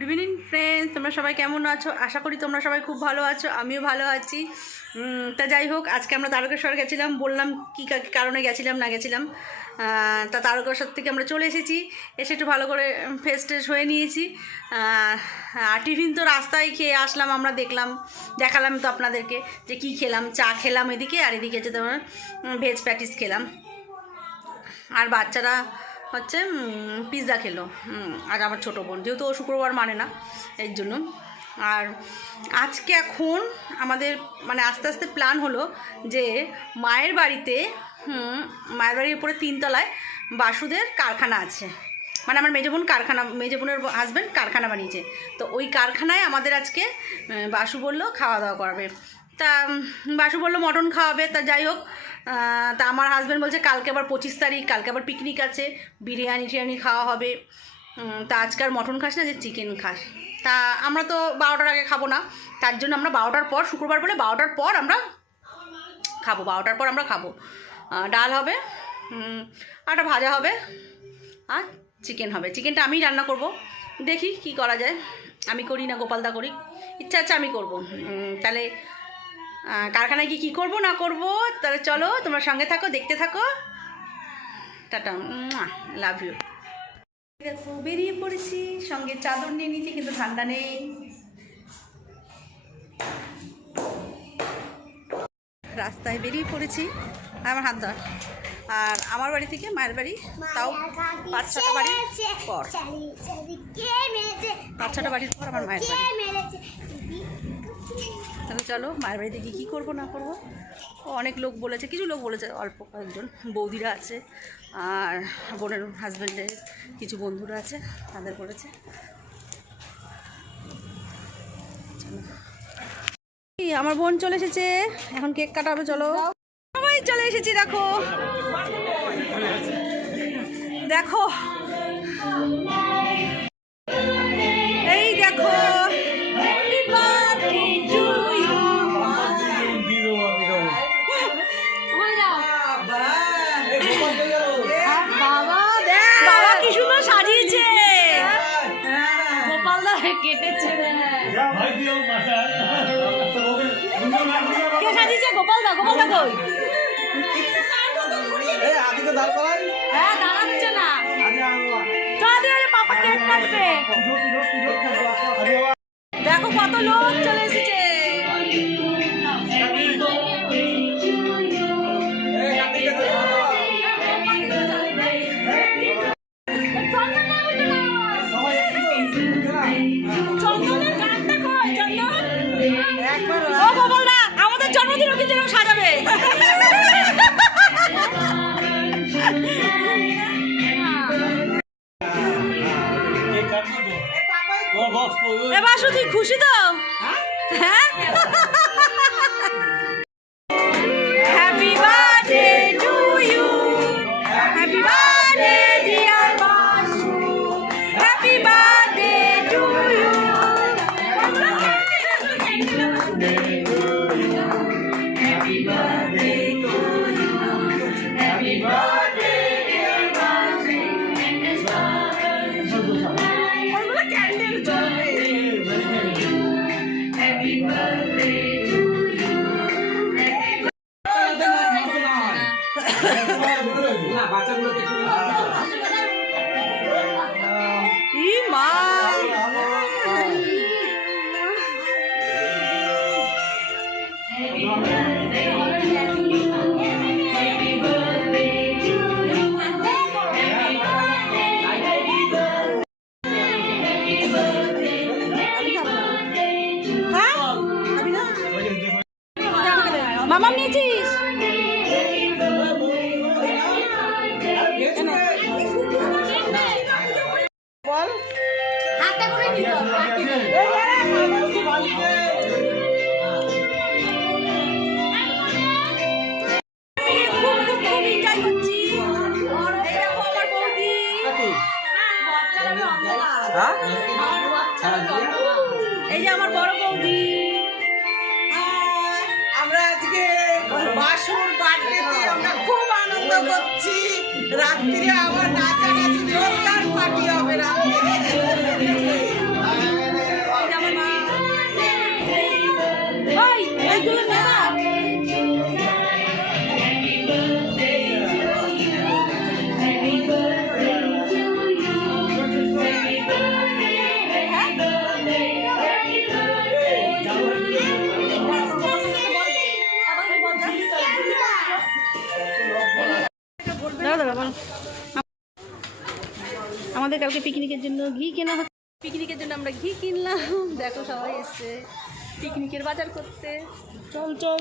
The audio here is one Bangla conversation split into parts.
গুড ইভিনিং ফ্রেন্ডস তোমরা সবাই কেমন আছো? আশা করি তোমরা সবাই খুব ভালো আছো, আমিও ভালো আছি। তা যাই হোক, আজকে আমরা তারকেশ্বর গেছিলাম, বললাম কী কারণে গেছিলাম, না গেছিলাম। তা তারকেশ্বর থেকে আমরা চলে এসেছি, এসে একটু ভালো করে ফেস টেস হয়ে নিয়েছি। আর টিফিন তো রাস্তায় খেয়ে আসলাম, আমরা দেখলাম, দেখালাম তো আপনাদেরকে যে কী খেলাম, চা খেলাম এদিকে, আর এদিকে হচ্ছে তোমার ভেজ প্যাটিস খেলাম। আর বাচ্চারা হচ্ছে পিৎজা খেলো। আর আমার ছোটো বোন, যেহেতু ও শুক্রবার মানে না, এর জন্য। আর আজকে এখন আমাদের মানে আস্তে আস্তে প্ল্যান হলো যে মায়ের বাড়িতে মায়ের বাড়ির উপরে তিনতলায় বাসুদের কারখানা আছে। মানে আমার মেজো বোন কারখানা, মেজো বোনের হাজব্যান্ড কারখানা বানিয়েছে। তো ওই কারখানায় আমাদের আজকে বাসু বলল খাওয়া দাওয়া করাবে। তা বাসু বলল মটন খাওয়াবে, তা যাই হোক তা আমার হাজব্যান্ড বলছে, কালকে আবার পঁচিশ তারিখ, কালকে আবার পিকনিক আছে, বিরিয়ানি টিরিয়ানি খাওয়া হবে। তা আজকে আর মটন খাস না যে চিকেন খাস। তা আমরা তো বারোটার আগে খাব না, তার জন্য আমরা বারোটার পর, শুক্রবার বলে বারোটার পর আমরা খাব, বারোটার পর আমরা খাব। ডাল হবে একটা ভাজা হবে, আর চিকেন হবে। চিকেনটা আমিই রান্না করব, দেখি কি করা যায়। আমি করি না, গোপালদা করি। ইচ্ছা আছে আমি করব। তাহলে কারখানায় গিয়ে কী করব না করব তাহলে চলো তোমরা সঙ্গে থাকো দেখতে থাকো। টাটা লাভ ইউ দেখো বেরিয়ে পড়েছি সঙ্গে চাদর নিয়ে নিয়েছি কিন্তু ঠান্ডা নেই। রাস্তায় বেরিয়ে পড়েছি আমার হাত ধর। আর আমার বাড়ি থেকে মায়ের বাড়ি তাও পাঁচ ছটা বাড়ির পর। পাঁচ ছটা বাড়ির পর আমার মায়ের বাড়ি। তাহলে চলো, মায়ের বাড়িতে গিয়ে কী করব, না করব? অনেক লোক বলেছে, কিছু লোক বলেছে, অল্প কয়েকজন বৌদিরা আছে, আর বোনের হাজব্যান্ডের কিছু বন্ধুরা আছে, তাদের বলেছে। আমার বোন চলে এসেছে, এখন কেক কাটাবে চলো। সবাই চলে এসেছি, দেখো। দেখো। কেটেছে কে সাজিয়েছে? গোপালদা গোপালদা কই? হ্যাঁ দাঁড়াচ্ছে না। পাপা কেক কাটবে। দেখো কত লোক চলে এবার শুধু খুশি তো? হ্যাঁ? হ্যাপি বার্থডে 你不对了把真个给输了。এই যে আমার বড় বৌদি। আমরা আজকে বাসুর বার্থডেতে আমরা খুব আনন্দ করছি। রাত্রিরে আবার নাচানাচি কালকে পিকনিকের জন্য ঘি কেনা হচ্ছে। পিকনিকের জন্য আমরা ঘি কিনলাম। দেখো সবাই এসছে পিকনিকের বাজার করতে। চল চল।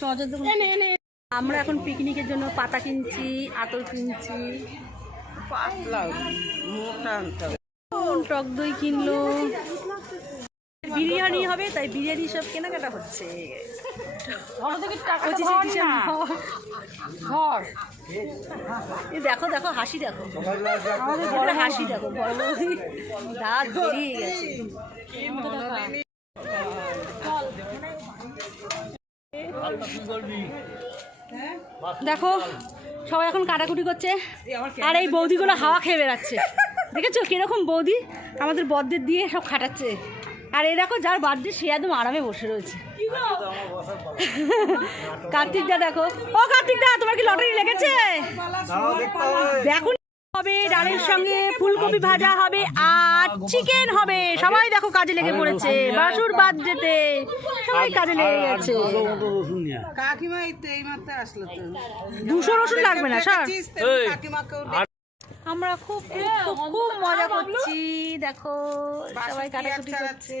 চল আমরা এখন পিকনিকের জন্য পাতা কিনছি আতর কিনছি। টক দই কিনলো? বিরিয়ানি হবে তাই বিরিয়ানি সব কেনাকাটা হচ্ছে। দেখো দেখো হাসি দেখো। আমাদের বড় হাসি দেখো বড় দাঁত বেরিয়ে গেছে। দেখো সবাই এখন কাটাকুটি করছে। আর এই বৌদিগুলো হাওয়া খেয়ে বেড়াচ্ছে। দেখেছ কীরকম বৌদি? আমাদের বদ্দের দিয়ে সব খাটাচ্ছে। আর এই দেখো যার বার্থডে সে একদম আরামে বসে রয়েছে। কার্তিক দা দেখো। ও কার্তিক দা তোমার কি লটারি লেগেছে? দেখো হবে। ডালের সঙ্গে ফুলকপি ভাজা হবে আর চিকেন হবে। সবাই দেখো কাজে লেগে পড়েছে। বাসুর বার্থডেতে সবাই কাজে লেগে গেছে। কাকিমা এই মাত্র আসলো তো। দুশো রসুন লাগবে না স্যার? আমরা খুব খুব খুব মজা করছি। দেখো সবাই কাটাকুটি করছে।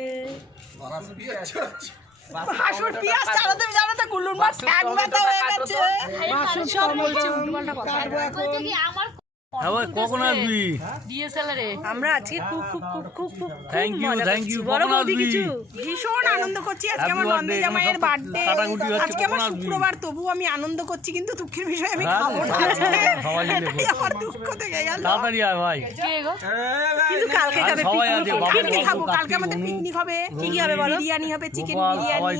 হাসুর পিয়াজ ছাড়াতে ছাড়াতে গুল্লুর মাছ ঠ্যাং ব্যথা হয়ে গেছে। সব বলছে উল্টোপাল্টা কথা। কখন আসবি আমরা আজকে খুব খুব খুব খুব খুব খুব Thank you, মজা thank করছি। you. বড় বৌদি কিছু? ভীষণ আনন্দ করছি। আজকে আমার birthday, জামাইয়ের বার্থডে আজকে আমার শুক্রবার তবু আমি আনন্দ করছি কিন্তু দুঃখের বিষয় আমি হ্যাঁ, খাব না সবাই আজকে। সবাই মিলে এটাই আমার দুঃখ থেকে গেল। তাড়াতাড়ি আয় ভাই। কিন্তু কালকে খাবে। পিকনিক। কালকে আমাদের পিকনিক হবে। কি কি হবে বলো? বিরিয়ানি হবে চিকেন বিরিয়ানি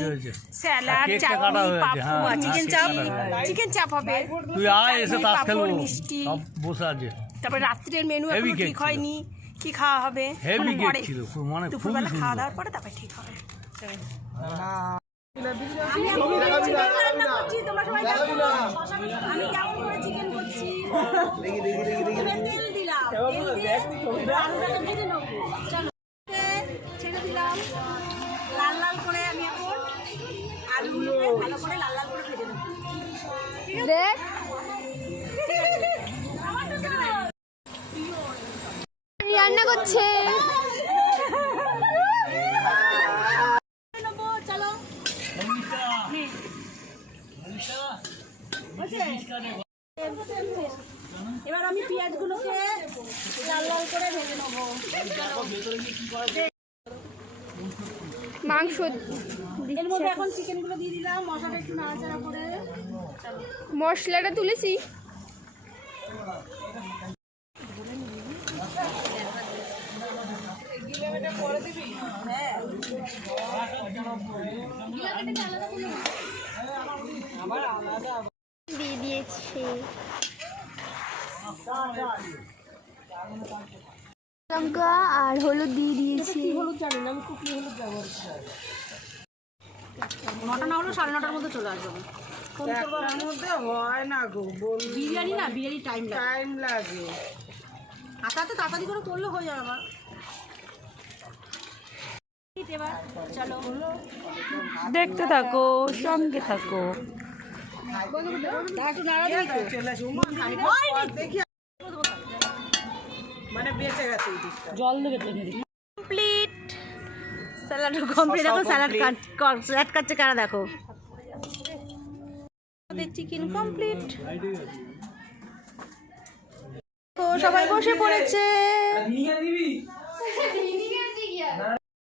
স্যালাড চাটনি হয়েছে, হ্যাঁ, চিকেন চাপ। চাপ চিকেন চাপ হবে। তুই আয় এসে তাস খেলব মিষ্টি। বসে আছে। তারপরে রাত্রের মেনু এখনও ঠিক হয়নি। কি খাওয়া হবে? হেভি পরে ছিল। খুব- মানে দুপুরবেলা খাওয়া দাওয়ার পরে তারপরে ঠিক হবে। আমি কেমন করে চিকেন করছি? তেল দিলাম। তেল দিয়ে আলুটাকে ভেজে নেব। চলো ছেড়ে দিলাম। লাল লাল করে আমি এখন আলুগুলোকে ভালো করে লাল লাল করে ভেজে নেব। দেখ। রান্না করছে। এবার আমি পেঁয়াজগুলোকে লাল লাল করে ভেজে নেব। মাংস এর মধ্যে এখন চিকেনগুলো দিয়ে দিলাম মশলাটা একটু নাড়াচাড়া করে। মশলাটা তুলেছি। দিয়ে দিয়েছি। লঙ্কা আর হলুদ দিয়ে দিয়েছি। নটা না হলো সাড়ে নটার মধ্যে চলে আসবে। মধ্যে হয় না গো বল বিরিয়ানি না বিরিয়ানি টাইম লাগে। টাইম লাগে। হাতে হাতে তাড়াতাড়ি করে করলে হয়ে যাবে আমার এবার চলো। দেখতে থাকো সঙ্গে থাকো। মানে জল দেবে কমপ্লিট। Salad complete. দেখো স্যালাড কাট স্যালাড কাটছে কারা দেখো। আমাদের চিকেন কমপ্লিট সবাই বসে পড়েছে।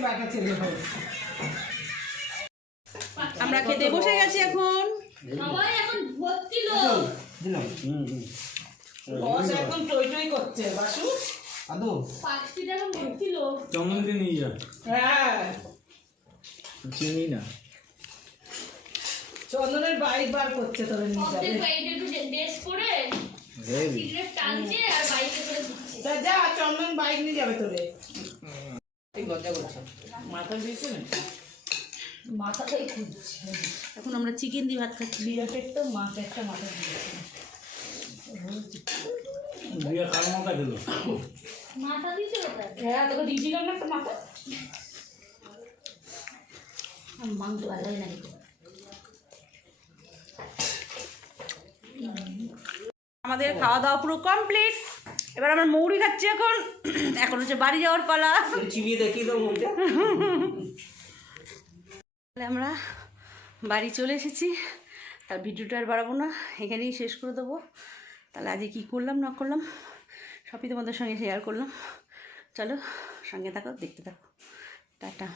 বাটা ছেলে আমরা খেতে বসে গেছি এখন। বস একদম টই টই করছে। বাসু? জন্মদিন নিয়ে যা। হ্যাঁ। চিনি না। চন্দনের বাইক বার করছে তোর নিজে হেভি তা যা চন্দন বাইক নিয়ে যাবে তোরে মাথা দিয়েছে না মাথাটাই খুঁজছে এখন আমরা চিকেন দিয়ে ভাত খাচ্ছি। মাথা একটা মাথা দিয়েছে। বিয়ে কালো মাথা দিল? হ্যাঁ তোকে দিয়েছিলাম না একটা মাথা? মাংস ভালোই আমাদের খাওয়া দাওয়া পুরো কমপ্লিট এবার আমার মৌরি খাচ্ছি এখন। এখন হচ্ছে বাড়ি যাওয়ার পালা। চিবিয়ে দেখি তো তাহলে আমরা বাড়ি চলে এসেছি। তার ভিডিওটা আর বাড়াবো না এখানেই শেষ করে দেবো। তাহলে আজকে কী করলাম না করলাম সবই তোমাদের সঙ্গে শেয়ার করলাম। চলো সঙ্গে থাকো দেখতে থাকো। টাটা।